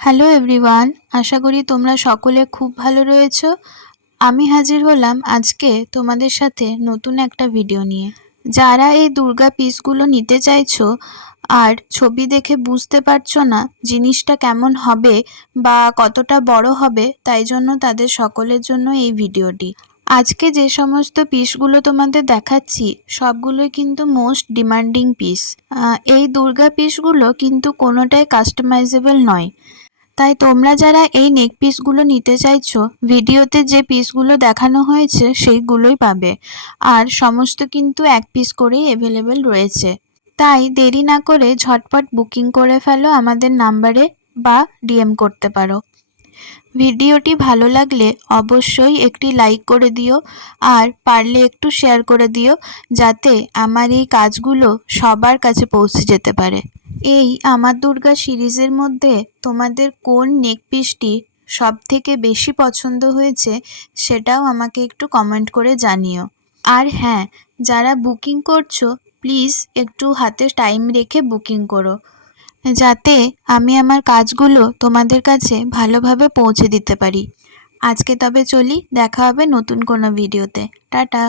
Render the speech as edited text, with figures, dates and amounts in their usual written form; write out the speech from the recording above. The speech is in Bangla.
হ্যালো এভরিওয়ান, আশা করি তোমরা সকলে খুব ভালো রয়েছো। আমি হাজির হলাম আজকে তোমাদের সাথে নতুন একটা ভিডিও নিয়ে। যারা এই দুর্গা পিসগুলো নিতে চাইছো আর ছবি দেখে বুঝতে পারছো না জিনিসটা কেমন হবে বা কতটা বড় হবে, তাই জন্য তাদের সকলের জন্য এই ভিডিওটি। আজকে যে সমস্ত পিসগুলো তোমাদের দেখাচ্ছি সবগুলোই কিন্তু মোস্ট ডিমান্ডিং পিস। এই দুর্গা পিসগুলো কিন্তু কোনোটাই কাস্টমাইজেবল নয়। তাই তোমরা যারা এই নেক পিসগুলো নিতে চাইছো, ভিডিওতে যে পিসগুলো দেখানো হয়েছে সেইগুলোই পাবে। আর সমস্ত কিন্তু এক পিস করেই অ্যাভেলেবেল রয়েছে। তাই দেরি না করে ঝটপট বুকিং করে ফেলো আমাদের নাম্বারে বা ডিএম করতে পারো। ভিডিওটি ভালো লাগলে অবশ্যই একটি লাইক করে দিও আর পারলে একটু শেয়ার করে দিও, যাতে আমার এই কাজগুলো সবার কাছে পৌঁছে যেতে পারে। এই আমার দুর্গা সিরিজের মধ্যে তোমাদের কোন নেক পিসটি সবথেকে বেশি পছন্দ হয়েছে সেটাও আমাকে একটু কমেন্ট করে জানিও। আর হ্যাঁ, যারা বুকিং করছো প্লিজ একটু হাতে টাইম রেখে বুকিং করো, যাতে আমি আমার কাজগুলো তোমাদের কাছে ভালোভাবে পৌঁছে দিতে পারি। আজকে তবে চলি, দেখা হবে নতুন কোনো ভিডিওতে। টাটা।